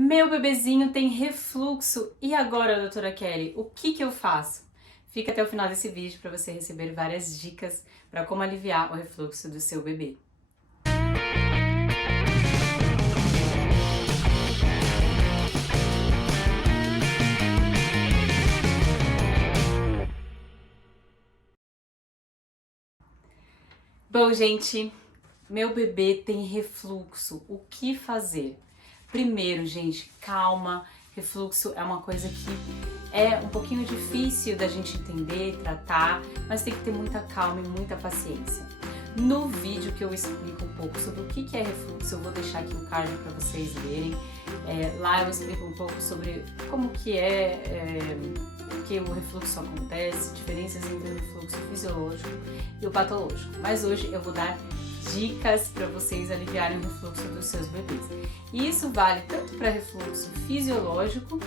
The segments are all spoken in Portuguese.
Meu bebezinho tem refluxo. E agora, doutora Kelly, o que eu faço? Fica até o final desse vídeo para você receber várias dicas para como aliviar o refluxo do seu bebê. Bom, gente, meu bebê tem refluxo. O que fazer? Primeiro, gente, calma. Refluxo é uma coisa que é um pouquinho difícil da gente entender, tratar, mas tem que ter muita calma e muita paciência. No vídeo que eu explico um pouco sobre o que é refluxo, eu vou deixar aqui o card para vocês verem. Lá eu explico um pouco sobre como que o refluxo acontece, diferenças entre o refluxo fisiológico e o patológico. Mas hoje eu vou dar dicas para vocês aliviarem o refluxo dos seus bebês. E isso vale tanto para refluxo fisiológico,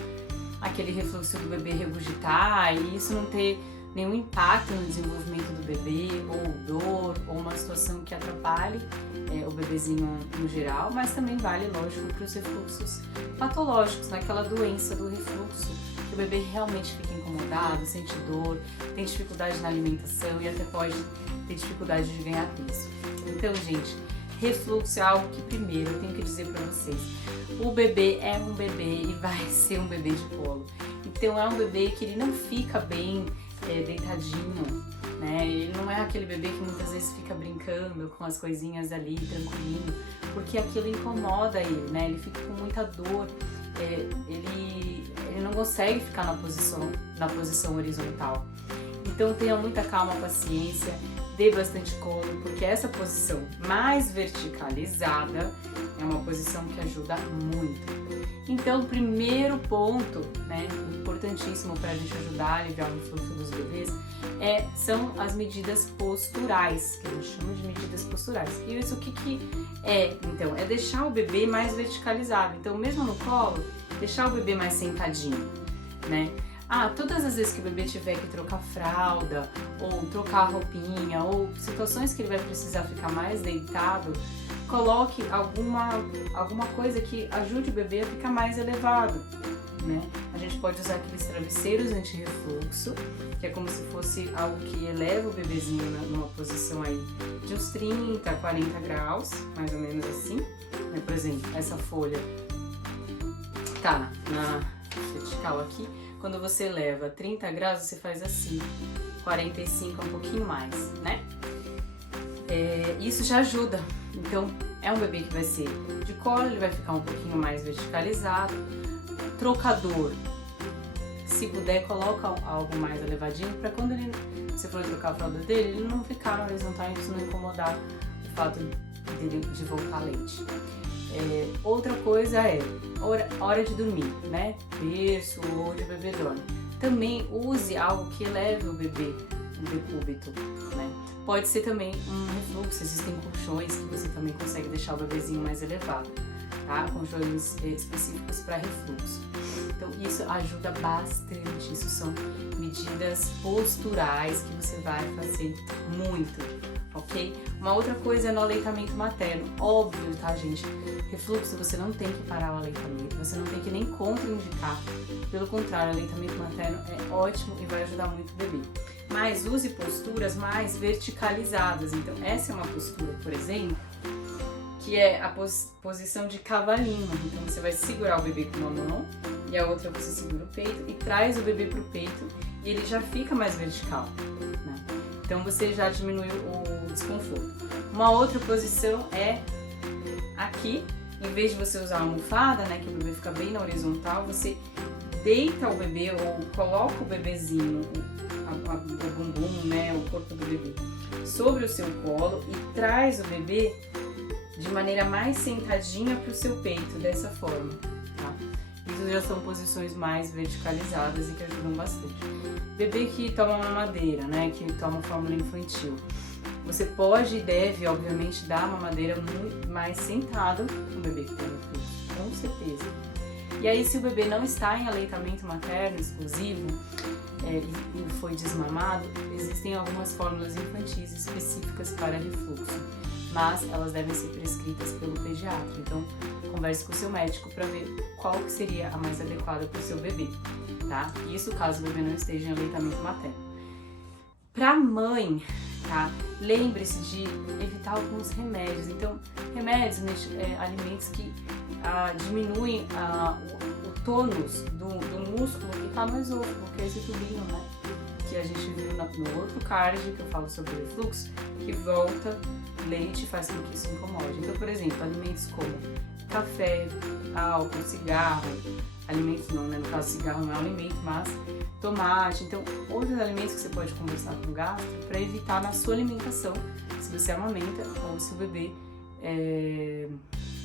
aquele refluxo do bebê regurgitar e isso não ter nenhum impacto no desenvolvimento do bebê, ou dor, ou uma situação que atrapalhe o bebezinho no geral, mas também vale, lógico, para os refluxos patológicos, naquela doença do refluxo, que o bebê realmente fica incomodado, sente dor, tem dificuldade na alimentação e até pode ter dificuldade de ganhar peso. Então, gente, refluxo é algo que primeiro eu tenho que dizer para vocês. O bebê é um bebê e vai ser um bebê de colo. Então é um bebê que ele não fica bem deitadinho, né? Ele não é aquele bebê que muitas vezes fica brincando com as coisinhas ali, tranquilinho, porque aquilo incomoda ele, né? Ele fica com muita dor, ele não consegue ficar na posição horizontal. Então tenha muita calma, paciência, dê bastante colo, porque essa posição mais verticalizada é uma posição que ajuda muito. Então, o primeiro ponto, né, importantíssimo para a gente ajudar a aliviar o refluxo dos bebês são as medidas posturais, que a gente chama de medidas posturais. E isso o que é? Então, é deixar o bebê mais verticalizado. Então, mesmo no colo, deixar o bebê mais sentadinho, né? Todas as vezes que o bebê tiver que trocar fralda, ou trocar roupinha, ou situações que ele vai precisar ficar mais deitado, coloque alguma coisa que ajude o bebê a ficar mais elevado, né? A gente pode usar aqueles travesseiros anti-refluxo, que é como se fosse algo que eleva o bebezinho numa posição aí de uns 30, 40 graus, mais ou menos assim, né? Por exemplo, essa folha tá na vertical aqui. Quando você leva 30 graus, você faz assim, 45 é um pouquinho mais, né? Isso já ajuda. Então, é um bebê que vai ser de colo, ele vai ficar um pouquinho mais verticalizado. Trocador, se puder, coloca algo mais elevadinho, para quando você for trocar a fralda dele, ele não ficar na horizontal e isso não incomodar o fato dele de voltar leite. Outra coisa é hora de dormir, né? Berço ou de bebê dorme. Também use algo que eleve o bebê, o decúbito, né? Pode ser também um refluxo, existem colchões que você também consegue deixar o bebezinho mais elevado, tá? Colchões específicos para refluxo. Então isso ajuda bastante, isso são medidas posturais que você vai fazer muito, ok? Uma outra coisa é no aleitamento materno, óbvio, tá, gente? Refluxo, você não tem que parar o aleitamento, você não tem que nem contraindicar, pelo contrário, o aleitamento materno é ótimo e vai ajudar muito o bebê. Mas use posturas mais verticalizadas, então essa é uma postura, por exemplo, que é a posição de cavalinho. Então você vai segurar o bebê com uma mão e a outra você segura o peito e traz o bebê pro peito e ele já fica mais vertical, né? Então você já diminuiu o desconforto. Uma outra posição é aqui, em vez de você usar a almofada, né, que o bebê fica bem na horizontal, você deita o bebê ou coloca o bebezinho, o bumbum, né, o corpo do bebê, sobre o seu colo e traz o bebê de maneira mais sentadinha para o seu peito, dessa forma, tá? Isso já são posições mais verticalizadas e que ajudam bastante. Bebê que toma mamadeira, né, que toma fórmula infantil, você pode e deve, obviamente, dar mamadeira muito mais sentado no bebê que tem refluxo, com certeza. E aí, se o bebê não está em aleitamento materno exclusivo e foi desmamado, existem algumas fórmulas infantis específicas para refluxo, mas elas devem ser prescritas pelo pediatra. Então, converse com o seu médico para ver qual que seria a mais adequada para o seu bebê, tá? Isso caso o bebê não esteja em aleitamento materno. Para mãe, tá? Lembre-se de evitar alguns remédios. Então, remédios, alimentos que diminuem o tônus do músculo que está no esôfago, que é esse tubinho, né? Que a gente viu no outro card, que eu falo sobre refluxo, que volta leite e faz com que isso incomode. Então, por exemplo, alimentos como café, álcool, cigarro, alimentos não, né? No caso, cigarro não é um alimento, mas tomate. Então, outros alimentos que você pode conversar com o gastro para evitar na sua alimentação, se você amamenta ou se o bebê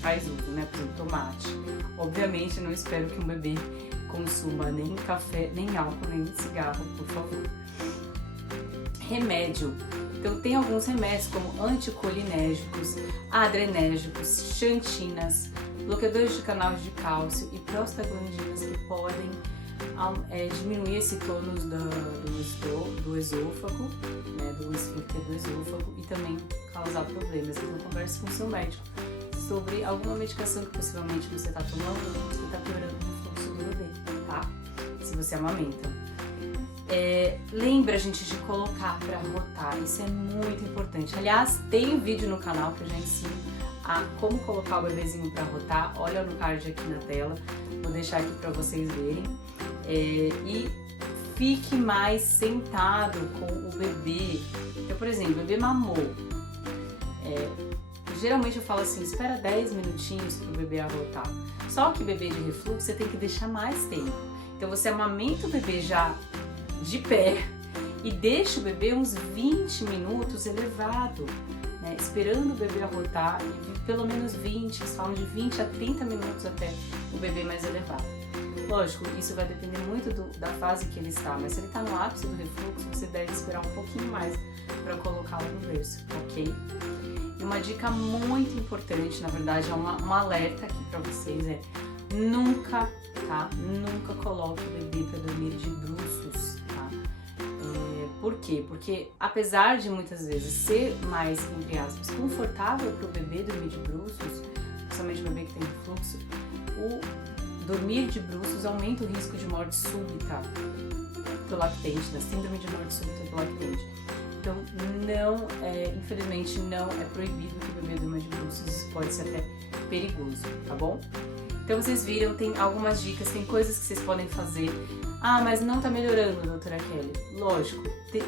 faz uso, né? Por exemplo, tomate. Obviamente, eu não espero que um bebê consuma nem café, nem álcool, nem cigarro, por favor. Remédio. Então, tem alguns remédios como anticolinérgicos, adrenérgicos, xantinas, bloqueadores de canais de cálcio e prostaglandinas que podem diminuir esse tônus do esôfago, né, do esfíncter do esôfago e também causar problemas. Então, converse com o seu médico sobre alguma medicação que possivelmente você está tomando que está piorando o fluxo do bebê, tá? Se você amamenta. Lembra, gente, de colocar para rotar, isso é muito importante. Aliás, tem um vídeo no canal que eu já ensino a como colocar o bebezinho para rotar. Olha no card aqui na tela, vou deixar aqui para vocês verem. E fique mais sentado com o bebê. Então, por exemplo, o bebê mamou. Geralmente eu falo assim, espera 10 minutinhos para o bebê arrotar. Só que bebê de refluxo você tem que deixar mais tempo. Então você amamenta o bebê já de pé e deixa o bebê uns 20 minutos elevado, né, esperando o bebê arrotar, e pelo menos 20, eles falam de 20 a 30 minutos até o bebê mais elevado. Lógico, isso vai depender muito da fase que ele está, mas se ele está no ápice do refluxo, você deve esperar um pouquinho mais para colocá-lo no berço, ok? E uma dica muito importante, na verdade, é um alerta aqui para vocês, nunca coloque o bebê para dormir de bruços, tá? Por quê? Porque apesar de muitas vezes ser mais, entre aspas, confortável para o bebê dormir de bruços, principalmente o bebê que tem refluxo, o dormir de bruços aumenta o risco de morte súbita do lactente, da síndrome de morte súbita do lactente. Então, infelizmente, não é proibido que o bebê durma de bruços, isso pode ser até perigoso, tá bom? Então, vocês viram, tem algumas dicas, tem coisas que vocês podem fazer. Ah, mas não tá melhorando, doutora Kelly. Lógico,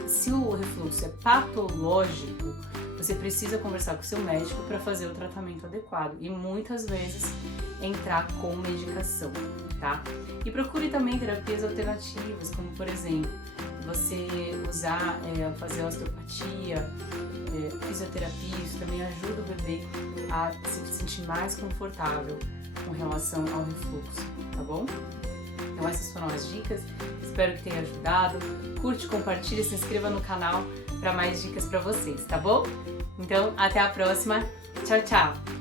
se o refluxo é patológico, você precisa conversar com o seu médico para fazer o tratamento adequado e muitas vezes entrar com medicação, tá? E procure também terapias alternativas, como por exemplo, você fazer osteopatia, fisioterapia, isso também ajuda o bebê a se sentir mais confortável com relação ao refluxo, tá bom? Então essas foram as dicas, espero que tenha ajudado. Curte, compartilha, se inscreva no canal para mais dicas para vocês, tá bom? Então, até a próxima. Tchau, tchau!